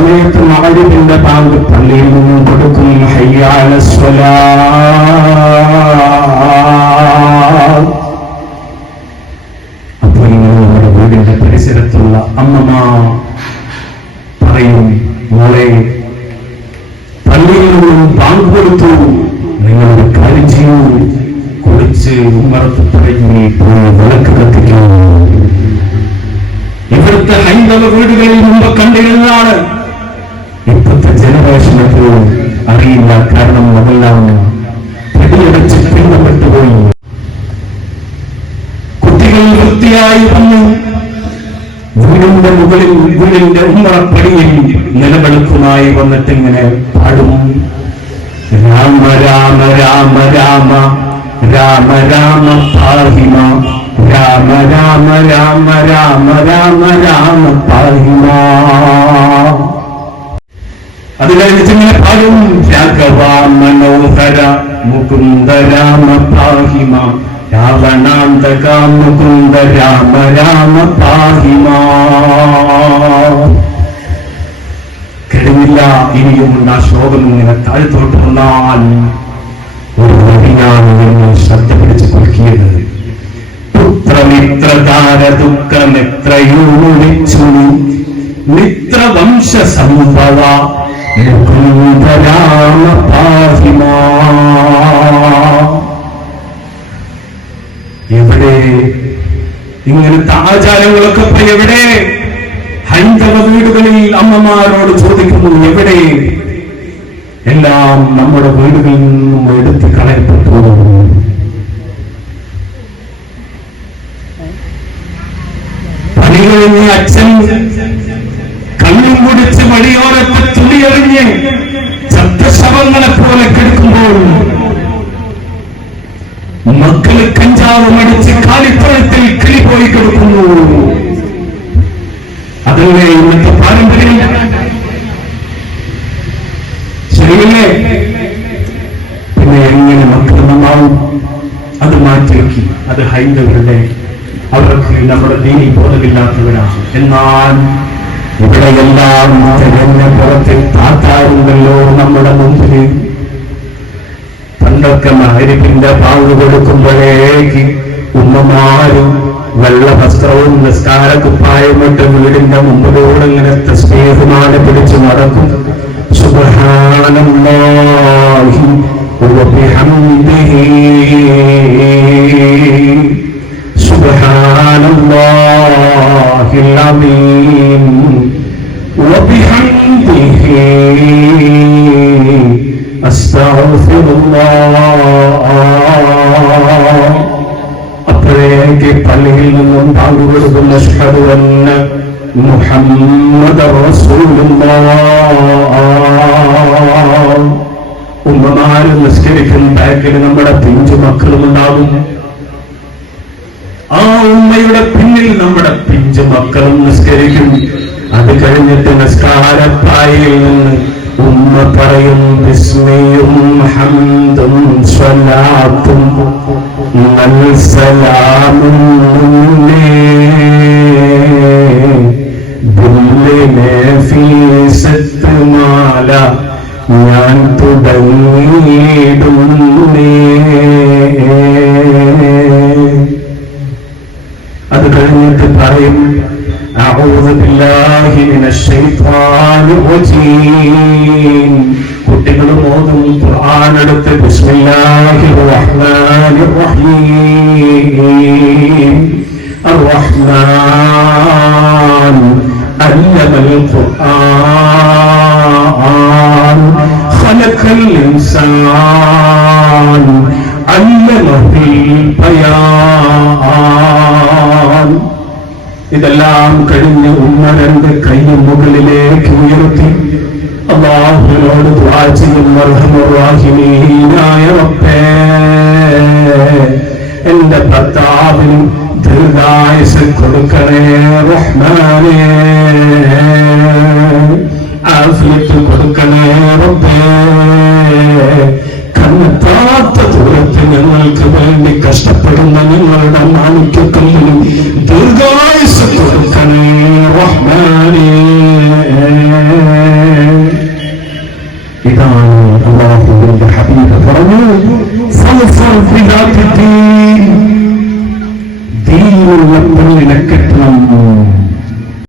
സമയത്ത് മകരിന്റെ പാമ്പ് പള്ളിയിൽ നിന്നും കൊടുക്കും അപ്പോൾ നിങ്ങളുടെ വീടിന്റെ പരിസരത്തുള്ള അമ്മമാ പറയും മോളെ പള്ളിയിൽ നിന്നും പാമ്പ് കൊടുത്തു. നിങ്ങളുടെ കാര്യം ചെയ്യൂ. ഉമ്മറത്ത് തുടങ്ങി പോയി വിളക്ക് കത്തിക്കുന്നു ഇവിടുത്തെ ഹൈന്ദവ വീടുകളിൽ മുമ്പ് കണ്ടിരുന്നതാണ് അറിയില്ല കാരണം അതെല്ലാം പിടിയടച്ച് പിന്നപ്പെട്ടുപോയി കുട്ടികൾ വൃത്തിയായി വന്നു വീടിന്റെ മുകളിൽ വീടിന്റെ ഉമ്മറപ്പടിയിൽ നിലവിളക്കുമായി വന്നിട്ട് ഇങ്ങനെ പാടും രാമ രാമ രാമ രാമ രാമ രാമ പാഹിമ രാമ രാമ രാമ രാമ രാമ രാമ പാഹിമ രാവണാന്തക മുകുന്ദ രാമ രാമ പാഹിമ കഴിഞ്ഞില്ല ഇനിയും ആ ശ്ലോകം ഇങ്ങനെ താഴ്ത്തോട്ട് വന്നാൽ ഒരു വഴിയാണ് നിങ്ങൾ ശ്രദ്ധ പിടിച്ച് കുലുക്കിയത്. പുത്രമിത്രതാര ദുഃഖമെത്രയോ വിളിച്ചു മിത്രവംശ സംഭവ പാഹിമാ എവിടെ? ഇങ്ങനത്തെ ആചാരങ്ങളൊക്കെ ഇപ്പൊ എവിടെ? ഹൈന്ദവ വീടുകളിൽ അമ്മമാരോട് ചോദിക്കുന്നു എവിടെ? എല്ലാം നമ്മുടെ വീടുകളിൽ നിന്നും എടുത്തി കളയപ്പെട്ടു. പണി കഴിഞ്ഞ് അച്ഛൻ കണ്ണും കുടിച്ച് വഴിയോരത്ത് തുണിയെറിഞ്ഞ് ചത്തശവങ്ങളെ പോലെ കിടക്കുമ്പോൾ മക്കൾ കഞ്ചാവ് മടിച്ച് കാലിപ്പഴത്തിൽ കിളി പോയി കിടക്കുന്നു. അതല്ലേ ഇന്നത്തെ പാരമ്പര്യം? ശരിയല്ലേ? പിന്നെ എങ്ങനെ മക്കൾ നന്നാവും? അത് മാറ്റിവെക്കി. അത് ഹൈന്ദവരുടെ അവർക്ക് നമ്മുടെ ദീനി ബോധമില്ലാത്തവരാണ്. എന്നാൽ ഇവിടെയെല്ലാം തിരഞ്ഞ പുറത്തിൽ താത്താറുണ്ടല്ലോ നമ്മുടെ മുമ്പിൽ. പണ്ടൊക്കെ മഹരിപ്പിന്റെ പാങ്ക് കൊടുക്കുമ്പോഴേക്ക് ഉമ്മമാരും വെള്ള വസ്ത്രവും നിസ്കാര കുപ്പായമിട്ട് വീടിന്റെ മുമ്പിലൂടെ ഇങ്ങനെ തസ്മീഹുമാനെ പിടിച്ചു നടക്കും സുബ്ഹാനല്ലാഹി സുബ്ഹാനല്ലാഹിൽ അലീം അസ്തഗ്ഫിറുല്ലാഹ് അപ്പോഴേക്ക് പള്ളിയിൽ നിന്നും പങ്കുകൊടുക്കുന്ന അഷ്ഹദുവന്ന മുഹമ്മദ് ഉമ്മമാരും നിസ്കരിക്കും ബാക്കിൽ നമ്മുടെ പിഞ്ചു മക്കളും ഉണ്ടാകും ആ ഉമ്മയുടെ പിന്നിൽ നമ്മുടെ പിഞ്ചു മക്കളും നിസ്കരിക്കും. അത് കഴിഞ്ഞിട്ട് നിസ്കാരപ്പായിൽ നിന്ന് ഉമ്മ പറയും വിസ്മയും ഹംദും സ്വലാത്തും സലാമും ദില്ലിനെ ഫീസത്ത് മാല ഞാൻ തുടങ്ങിയിടുന്നേ. അത് കഴിഞ്ഞിട്ട് പറയും أعوذ بالله من الشيطان الرجيم കുട്ടികൾ ഓതും ഖുർആൻ എടുത്ത് ബിസ്മില്ലാഹിർ റഹ്മാനിർ റഹീം الرحمن علم القرآن خلق الإنسان علمه البيان ഇതെല്ലാം കഴിഞ്ഞ് ഉമ്മ രണ്ട് കൈ മുകളിലേക്ക് ഉയർത്തി അള്ളാഹുവിനോട് ദുആ ചെയ്യും അർഹമുറാഹിമീനായ റബ്ബേ എന്റെ ഭർത്താവിനും ദീർഘായുസ് കൊടുക്കണേ റഹ്മാനേ. ആഫിയത്ത് കൊടുക്കണേ റബ്ബേ. കണ്ണെത്താത്ത ദൂരത്ത് ഞങ്ങൾക്ക് വേണ്ടി കഷ്ടപ്പെടുന്ന ഞങ്ങളുടെ മാണിക്യത്തിൽ ദീർഘായുസ് الله يريد حقيقة فرجل صلصا في ذات الدين. دين لم تملك